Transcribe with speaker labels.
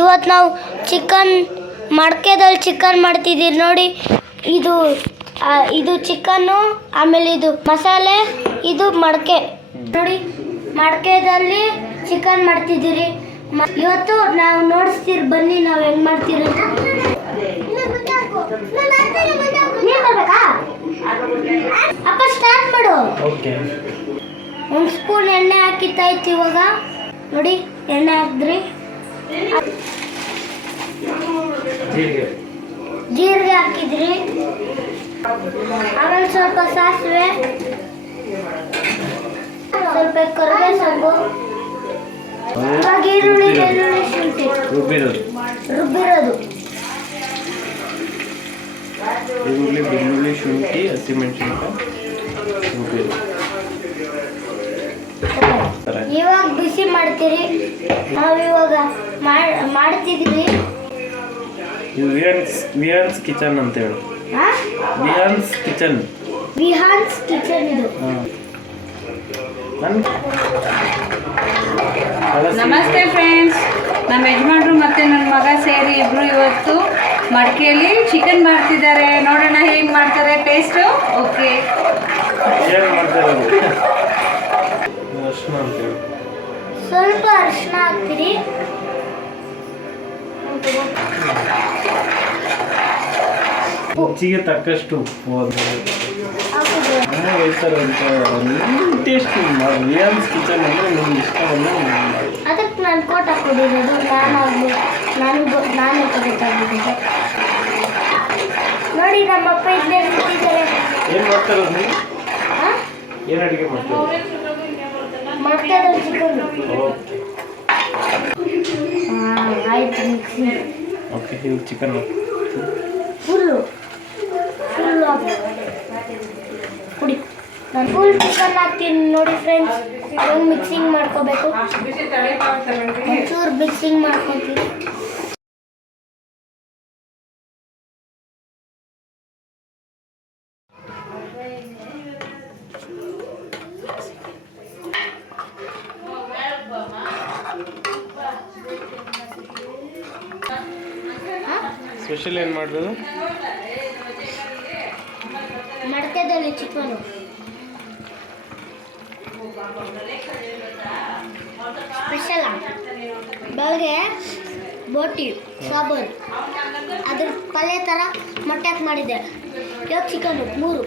Speaker 1: ಇವತ್ತು ನಾವು chicken ಮಡಕೆದಲ್ಲಿ chicken ಮಾಡ್ತಿದ್ದೀರಿ ನೋಡಿ. ಇದು ಇದು ಚಿಕನ್ನು ಆಮೇಲೆ ಇದು ಮಸಾಲೆ ಇದು ಮಡಕೆ. ನೋಡಿ ಮಡಕೆದಲ್ಲಿ ಚಿಕನ್ ಮಾಡ್ತಿದ್ದೀರಿ. ಇವತ್ತು ನಾವು ನೋಡಿಸ್ತೀರಿ ಬನ್ನಿ ನಾವು ಹೆಂಗ್ ಮಾಡ್ತೀರಿ? ಅಪ್ಪ ಸ್ಟಾರ್ಟ್ ಮಾಡು. ಒಂದು ಸ್ಪೂನ್ ಎಣ್ಣೆ ಹಾಕಿತ್ತಾಯ್ತು ಇವಾಗ. ನೋಡಿ ಎಣ್ಣೆ ಹಾಕಿದ್ರಿ.
Speaker 2: ಜೀರಿಗೆ
Speaker 1: ಹಾಕಿದ್ರಿ. ಆಮೇಲೆ ಸ್ವಲ್ಪ ಸಾಸಿವೆ. ಸ್ವಲ್ಪ ಕರಿಬೇವು ಸೊಪ್ಪು. ಈರುಳ್ಳಿ, ಬೆಳ್ಳುಳ್ಳಿ, ಶುಂಠಿ.
Speaker 2: ರುಬ್ಬಿರೋದು. ಈರುಳ್ಳಿ, ಬೆಳ್ಳುಳ್ಳಿ, ಶುಂಠಿ ಹಸಿಮೆಣಸಿನಕಾಯಿ ರುಬ್ಬಿರೋದು ಥರ
Speaker 1: ಇವಾಗ ಬಿಸಿ ಮಾಡ್ತೀರಿ? ನಾವು ಇವಾಗ ಮಾಡ್- ಮಾಡ್ತಿದ್ವಿ.
Speaker 2: ಇದು ವಿಹಾನ್ಸ್ ವಿಹಾನ್ಸ್ ಕಿಚನ್ ಅಂತ ಹೇಳಿ
Speaker 1: ಹಾ?
Speaker 2: ವಿಹಾನ್ಸ್ ಕಿಚನ್.
Speaker 1: ವಿಹಾನ್ಸ್ ಕಿಚನ್ ಇದು.
Speaker 3: ನಮಸ್ತೆ ಫ್ರೆಂಡ್ಸ್ ನಮ್ಮ ಯಜಮಾನರು ಮತ್ತೆ ನನ್ನ ಮಗ ಸೇರಿ ಇಬ್ರು ಇವತ್ತು ಮಡಿಕೆಯಲ್ಲಿ ಚಿಕನ್ ಮಾಡ್ತಿದ್ದಾರೆ. ನೋಡೋಣ ಹೇಗೆ ಮಾಡ್ತಾರೆ ಟೇಸ್ಟು ಓಕೆ
Speaker 2: ಏನು ಮಾಡ್ತಾ
Speaker 1: ಸ್ವಲ್ಪ ಅರಿಶಿನ ಹಾಕ್ತೀರಿ.
Speaker 2: ರುಚಿಗೆ ತಕ್ಕಷ್ಟು ಉಪ್ಪು ಅದು
Speaker 1: ಹಾಕಿದ್ರೆ
Speaker 2: ಅಂತ ನಿಮ್ಮ ಟೇಸ್ಟ್ ಮಾಡಿ ಕಿಚನ್ ಅಂದರೆ ನಿಮ್ಗೆ ಇಷ್ಟ
Speaker 1: ಅದಕ್ಕೆ ನಾನು ಕೋಟ್ ಹಾಕೊಂಡಿರೋದು ನಾನು ನಾನು ಗೊತ್ತಾಗಿದ್ದು ನೋಡಿ ನಮ್ಮಪ್ಪ ಇಲ್ಲೇ ನಿಂತಿದ್ದಾರೆ
Speaker 2: ಏನು
Speaker 1: ಮಾಡ್ತಾರೆ?
Speaker 2: ಏನು ಅಡುಗೆ ಮಾಡ್ತೀವಿ
Speaker 1: ಮಾಡ್ತಾ ಇದ್ದಾರೆ ಚಿಕನ್
Speaker 2: ಓಕೆ ಇವಾಗ ಚಿಕನ್
Speaker 1: ಫುಲ್ಲು ಫುಲ್ಲು ಕುಡಿ ನಾನು ಫುಲ್ ಚಿಕನ್ ಹಾಕ್ತೀನಿ ನೋಡಿ ಫ್ರೆಂಡ್ಸ್ ಹೆಂಗೆ ಮಿಕ್ಸಿಂಗ್ ಮಾಡ್ಕೋಬೇಕು ಒಂಚೂರು ಮಿಕ್ಸಿಂಗ್ ಮಾಡ್ಕೊತೀನಿ
Speaker 2: ಸ್ಪೆಷಲ್ ಏನು ಮಾಡೋದು
Speaker 1: ಮಡಕೆದಲ್ಲಿ ಚಿಕನು. ಸ್ಪೆಷಲ್ ಬೆಳಗ್ಗೆ ಬೋಟಿ, ಸಾಬರ್. ಅದ್ರ ಪಲ್ಯ ಥರ ಮೊಟ್ಟೆ ಮಾಡಿದ್ದೆ. ಇವಾಗ ಚಿಕನು, ಮೂರು.